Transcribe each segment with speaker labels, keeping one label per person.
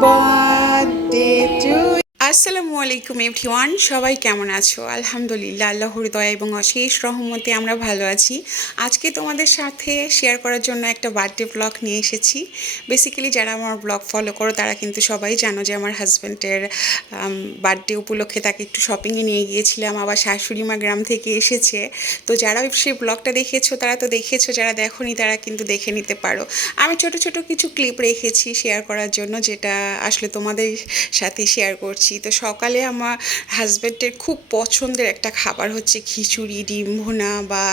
Speaker 1: Birthday to আসসালামু আলাইকুম everyone, সবাই কেমন আছো? আলহামদুলিল্লাহ, আল্লাহর দয়া এবং অশেষ রহমতে আমরা ভালো আছি। আজকে তোমাদের সাথে শেয়ার করার জন্য একটা বার্থডে ব্লগ নিয়ে এসেছি। বেসিক্যালি যারা আমার ব্লগ ফলো করো, তারা কিন্তু সবাই জানো যে আমার হাজব্যান্ডের বার্থডে উপলক্ষে তাকে একটু শপিংয়ে নিয়ে গিয়েছিলাম, আবার শাশুড়ি মা গ্রাম থেকে এসেছে। তো যারা সেই ব্লগটা দেখেছ, তারা তো দেখেছ, যারা দেখোনি তারা কিন্তু দেখে নিতে পারো। আমি ছোট ছোট কিছু ক্লিপ রেখেছি শেয়ার করার জন্য, যেটা আসলে তোমাদের সাথে শেয়ার করছি। তো সকালে আমার হাজব্যান্ডের খুব পছন্দের একটা খাবার হচ্ছে খিচুড়ি, ডিম ভোনা বা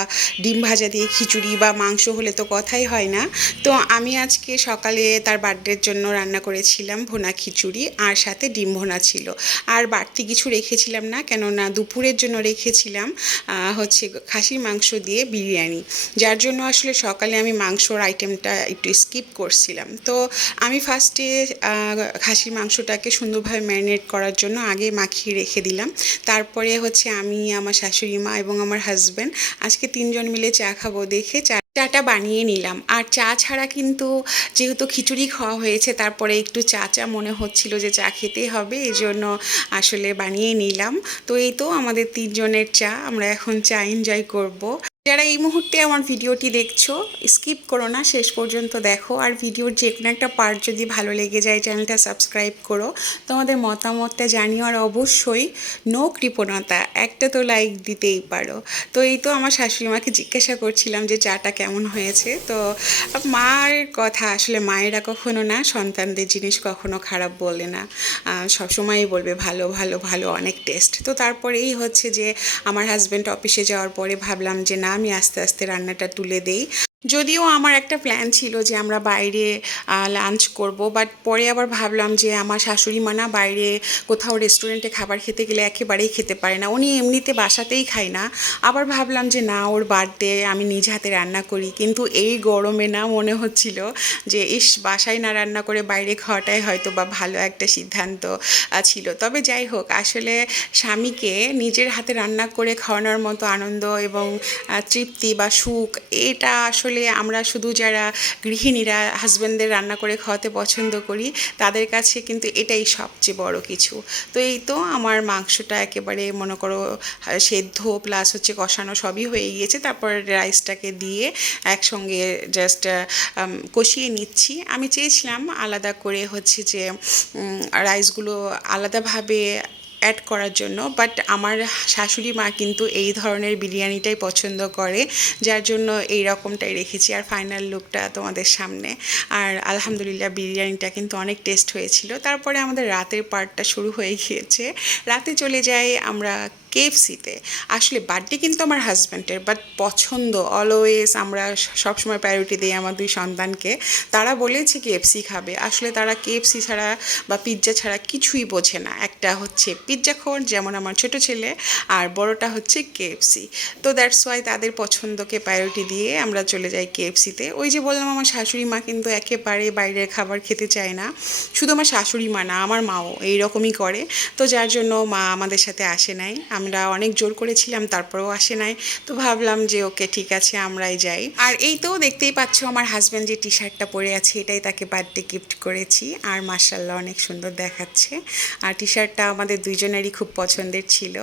Speaker 1: ডিম ভাজা দিয়ে খিচুড়ি বা মাংস হলে তো কথাই হয় না। তো আমি আজকে সকালে তার বার্থডের জন্য রান্না করেছিলাম ভোনা খিচুড়ি আর সাথে ডিম ভোনা ছিল। আর বাড়তি কিছু রেখেছিলাম না, কেননা দুপুরের জন্য রেখেছিলাম হচ্ছে খাসির মাংস দিয়ে বিরিয়ানি। যার জন্য আসলে সকালে আমি মাংসর আইটেমটা একটু স্কিপ করছিলাম। তো আমি ফার্স্টে খাসির মাংসটাকে সুন্দরভাবে ম্যারিনেট করার জন্য আগে মাখিয়ে রেখে দিলাম। তারপরে হচ্ছে আমি, আমার শাশুড়ি মা এবং আমার হাজব্যান্ড আজকে তিনজন মিলে চা খাব দেখে চা চাটা বানিয়ে নিলাম। আর চা ছাড়া কিন্তু যেহেতু খিচুড়ি খাওয়া হয়েছে, তারপরে একটু চা চা মনে হচ্ছিল যে চা খেতেই হবে এই জন্য আসলে বানিয়ে নিলাম। তো এই তো আমাদের তিনজনের চা, আমরা এখন চা এনজয় করব। যারা এই মুহূর্তে আমার ভিডিওটি দেখছ স্কিপ করো না, শেষ পর্যন্ত দেখো। আর ভিডিওর যে কোনো একটা পার্ট যদি ভালো লেগে যায় চ্যানেলটা সাবস্ক্রাইব করো। তোমাদের মতামতটা জানিও, আর অবশ্যই নো কৃপণতা, একটা তো লাইক দিতেই পারো। তো এই তো আমার শাশুড়ি মাকে জিজ্ঞাসা করছিলাম যে চাটা কেমন হয়েছে। তো মার কথা আসলে মায়েরা কখনো না, সন্তানদের জিনিস কখনো খারাপ বলে না। সবসময়ই বলবে, ভালো ভালো ভালো, অনেক টেস্ট তো তারপরেই হচ্ছে যে, আমার হাজব্যান্ড অফিসে যাওয়ার পরে ভাবলাম যে, না আমি আস্তে আস্তে রান্নাটা তুলে দেই। যদিও আমার একটা প্ল্যান ছিল যে আমরা বাইরে লাঞ্চ করব বাট পরে আবার ভাবলাম যে আমার শাশুড়ি মা না বাইরে কোথাও রেস্টুরেন্টে খাবার খেতে গেলে একেবারেই খেতে পারে না। উনি এমনিতে বাসাতেই খায় না। আবার ভাবলাম যে না, ওর বার্থডে আমি নিজ হাতে রান্না করি। কিন্তু এই গরমে না মনে হচ্ছিল যে, ইস, বাসায় না রান্না করে বাইরে খাওয়াটাই হয়তো বা ভালো একটা সিদ্ধান্ত ছিল। তবে যাই হোক, আসলে স্বামীকে নিজের হাতে রান্না করে খাওয়ানোর মতো আনন্দ এবং তৃপ্তি বা সুখ, এটা আসলে আমরা শুধু যারা গৃহিণীরা হাজব্যান্ডদের রান্না করে খাওয়াতে পছন্দ করি, তাদের কাছে কিন্তু এটাই সবচেয়ে বড় কিছু। তো এই তো আমার মাংসটা একেবারে মনে করো সেদ্ধ প্লাস হচ্ছে কষানো সবই হয়ে গিয়েছে। তারপর রাইসটাকে দিয়ে একসঙ্গে জাস্ট কষিয়ে নিচ্ছি। আমি চেয়েছিলাম আলাদা করে হচ্ছে যে রাইসগুলো আলাদাভাবে অ্যাড করার জন্য বাট আমার শাশুড়ি মা কিন্তু এই ধরনের বিরিয়ানিটাই পছন্দ করে, যার জন্য এই রকমটাই রেখেছি আর ফাইনাল লুকটা তোমাদের সামনে। আর আলহামদুলিল্লাহ বিরিয়ানিটা কিন্তু অনেক টেস্ট হয়েছিল। তারপরে আমাদের রাতের পার্টটা শুরু হয়ে গিয়েছে। রাতে চলে যাই আমরা কেএফসিতে আসলে বার্থডে কিন্তু আমার হাজব্যান্ডের বাট পছন্দ অলওয়েজ আমরা সবসময় প্রায়োরিটি দিই আমার দুই সন্তানকে। তারা বলেছে কেএফসি খাবে। আসলে তারা কেএফসি ছাড়া বা পিৎজা ছাড়া কিছুই বোঝে না। একটা হচ্ছে পিৎজা খোর যেমন আমার ছোট ছেলে, আর বড়টা হচ্ছে কেএফসি তো দ্যাটস ওয়াই তাদের পছন্দকে প্রায়োরিটি দিয়ে আমরা চলে যাই কেএফসিতে ওই যে বললাম, আমার শাশুড়ি মা কিন্তু একেবারে বাইরের খাবার খেতে চায় না। শুধু আমার শাশুড়ি মা না, আমার মাও এইরকমই করে। তো যার জন্য মা আমাদের সাথে আসে নাই। আমরা অনেক জোর করেছিলাম, তারপরেও আসে নাই। তো ভাবলাম যে, ওকে ঠিক আছে, আমরাই যাই। আর এই তো দেখতেই পাচ্ছ আমার হাজব্যান্ড যে টি শার্টটা পরে আছে, এটাই তাকে বার্থডে গিফট করেছি। আর মার্শাল্লাহ অনেক সুন্দর দেখাচ্ছে। আর টি শার্টটা আমাদের দুইজনেরই খুব পছন্দের ছিল।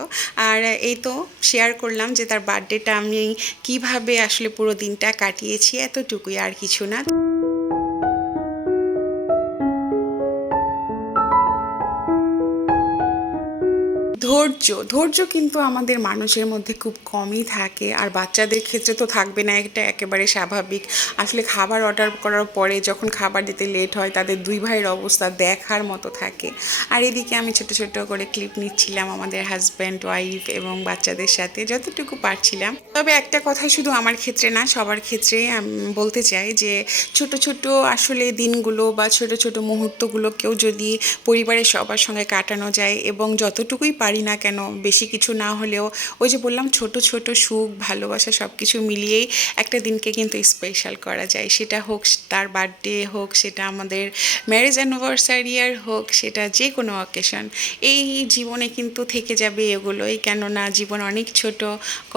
Speaker 1: আর এই তো শেয়ার করলাম যে, তার বার্থডেটা আমি কীভাবে আসলে পুরো দিনটা কাটিয়েছি, এতটুকুই আর কিছু না। ধৈর্য ধৈর্য কিন্তু আমাদের মানুষের মধ্যে খুব কমই থাকে। আর বাচ্চাদের ক্ষেত্রে তো থাকবে না, এটা একেবারে স্বাভাবিক। আসলে খাবার অর্ডার করার পরে যখন খাবার দিতে লেট হয়, তাদের দুই ভাইয়ের অবস্থা দেখার মতো থাকে। আর এদিকে আমি ছোট ছোট করে ক্লিপ নিচ্ছিলাম আমাদের হাজব্যান্ড ওয়াইফ এবং বাচ্চাদের সাথে, যতটুকু পারছিলাম। তবে একটা কথাই শুধু আমার ক্ষেত্রে না, সবার ক্ষেত্রে বলতে চাই যে, ছোট ছোট আসলে দিনগুলো বা ছোট ছোট মুহূর্তগুলো কেউ যদি পরিবারের সবার সঙ্গে কাটানো যায় এবং যতটুকুই পারি না কেন, বেশি কিছু না হলেও ওই যে বললাম ছোট ছোট সুখ, ভালোবাসা সব কিছু মিলিয়েই একটা দিনকে কিন্তু স্পেশাল করা যায়। সেটা হোক তার বার্থডে হোক, সেটা আমাদের ম্যারেজ অ্যানিভার্সারি আর হোক, সেটা যে কোনো অকেশন এই জীবনে কিন্তু থেকে যাবে এগুলোই। কেননা জীবন অনেক ছোট,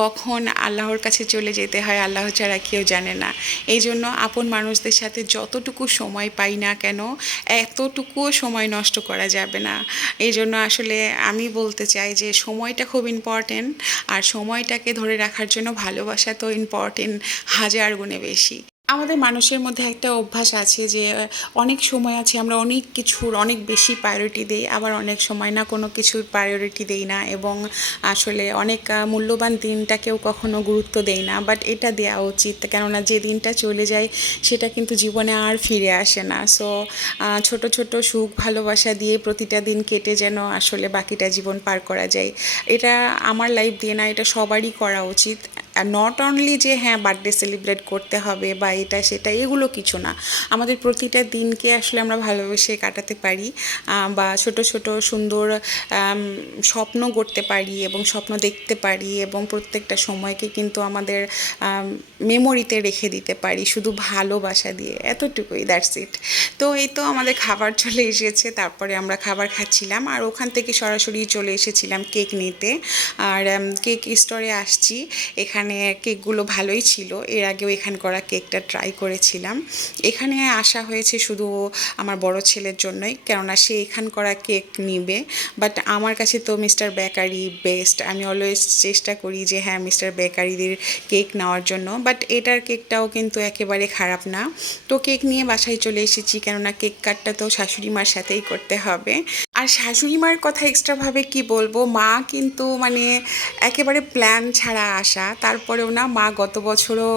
Speaker 1: কখন আল্লাহর কাছে চলে যেতে হয় আল্লাহ ছাড়া কেউ জানে না। এই জন্য আপন মানুষদের সাথে যতটুকু সময় পাই না কেন, এতটুকুও সময় নষ্ট করা যাবে না। এই জন্য আসলে আমি বলতে চাই যে সময়টা খুব ইম্পর্টেন্ট আর সময়টাকে ধরে রাখার জন্য ভালোবাসা তো ইম্পর্টেন্ট হাজার গুণে বেশি। আমাদের মানুষের মধ্যে একটা অভ্যাস আছে যে, অনেক সময় আছে আমরা অনেক কিছুর অনেক বেশি প্রায়োরিটি দিই, আবার অনেক সময় না কোনো কিছুর প্রায়োরিটি দেই না এবং আসলে অনেক মূল্যবান দিনটাকেও কখনো গুরুত্ব দেই না। বাট এটা দেওয়া উচিত, কেননা যে দিনটা চলে যায় সেটা কিন্তু জীবনে আর ফিরে আসে না। সো ছোট ছোট সুখ ভালোবাসা দিয়ে প্রতিটা দিন কেটে যেন আসলে বাকিটা জীবন পার করা যায়। এটা আমার লাইফ দিয়ে না, এটা সবারই করা উচিত। নট অনলি যে হ্যাঁ বার্থডে সেলিব্রেট করতে হবে বা এটা সেটা, এগুলো কিছু না। আমাদের প্রতিটা দিনকে আসলে আমরা ভালোবেসে কাটাতে পারি বা ছোট ছোট, সুন্দর স্বপ্ন গড়তে পারি এবং স্বপ্ন দেখতে পারি এবং প্রত্যেকটা সময়কে কিন্তু আমাদের মেমোরিতে রেখে দিতে পারি শুধু ভালোবাসা দিয়ে। এতটুকুই দ্যাটস ইট তো এই তো আমাদের খাবার চলে এসেছে, তারপরে আমরা খাবার খাচ্ছিলাম আর ওখান থেকে সরাসরি চলে এসেছিলাম কেক নিতে। আর কেক স্টোরে আসছি, এখানে কেকগুলো ভালোই ছিল। এর আগেও এখান করা কেকটা ট্রাই করেছিলাম। এখানে আসা হয়েছে শুধু আমার বড় ছেলের জন্যই, কেননা সে এখান করা কেক নিবে। বাট আমার কাছে তো মিস্টার বেকারি বেস্ট আমি অলওয়েজ চেষ্টা করি যে হ্যাঁ মিস্টার বেকারিদের কেক নেওয়ার জন্য। বাট এটার কেকটাও কিন্তু একেবারে খারাপ না। তো কেক নিয়ে বাসায় চলে এসেছি, কেননা কেক কাটটা তো শাশুড়ি মার সাথেই করতে হবে। আর শাশুড়ি মার কথা এক্সট্রাভাবে কি বলব? মা কিন্তু মানে একেবারে প্ল্যান ছাড়া আসা। তারপরেও না, মা গত বছরও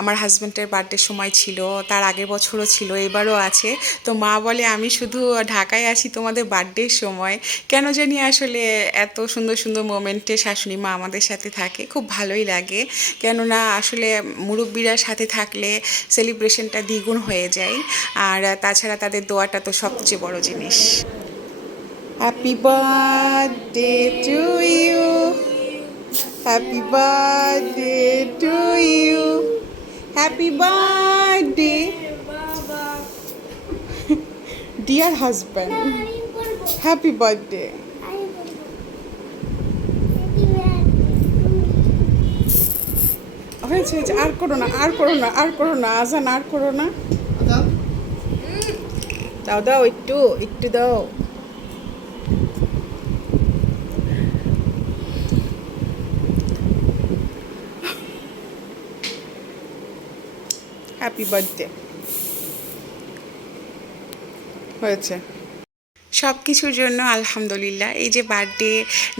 Speaker 1: আমার হাজব্যান্ডের বার্থডে সময় ছিল, তার আগের বছরও ছিল, এবারও আছে। তো মা বলে, আমি শুধু ঢাকায় আসি তোমাদের বার্থডের সময়। কেন জানি আসলে এত সুন্দর সুন্দর মোমেন্টে শাশুড়ি মা আমাদের সাথে থাকে, খুব ভালোই লাগে। কেননা আসলে মুরব্বীরা সাথে থাকলে সেলিব্রেশনটা দ্বিগুণ হয়ে যায়। আর তাছাড়া তাদের দোয়াটা তো সবচেয়ে বড় জিনিস। Happy birthday to you happy birthday to you happy birthday dear husband happy birthday হয়েছে হয়েছে আর করো না আর করো না আর করো না আজান আর করো না। দাও দাও একটু একটু দাও। হ্যাপি বার্থডে হয়েছে। সব কিছুর জন্য আলহামদুলিল্লাহ। এই যে বার্থডে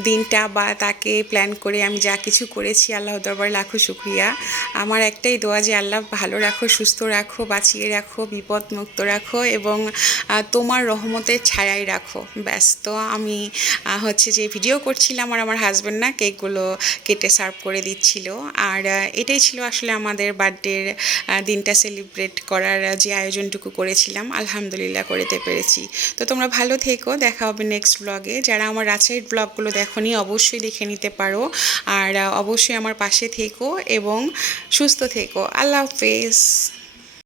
Speaker 1: দিনটা বা তাকে প্ল্যান করে আমি যা কিছু করেছি আল্লাহ দরবার লাখো শুক্রিয়া। আমার একটাই দোয়া যে আল্লাহ ভালো রাখো, সুস্থ রাখো, বাঁচিয়ে রাখো বিপদ মুক্ত রাখো এবং তোমার রহমতের ছায়াই রাখো। ব্যাস, তো আমি হচ্ছে যে ভিডিও করছিলাম আর আমার হাজব্যান্ড না কেকগুলো কেটে সার্ভ করে দিচ্ছিল। আর এটাই ছিল আসলে আমাদের বার্থডের দিনটা সেলিব্রেট করার যে আয়োজনটুকু করেছিলাম। আলহামদুলিল্লাহ, করতে পেরেছি। তো তোমরা ভালো থেকো দেখা হবে নেক্সট ব্লগে যারা আমার রাজশাহীর ব্লগগুলো দেখোনি, অবশ্যই দেখে নিতে পারো। আর অবশ্যই আমার পাশে থেকো এবং সুস্থ থেকো। আল্লাহ হাফেজ।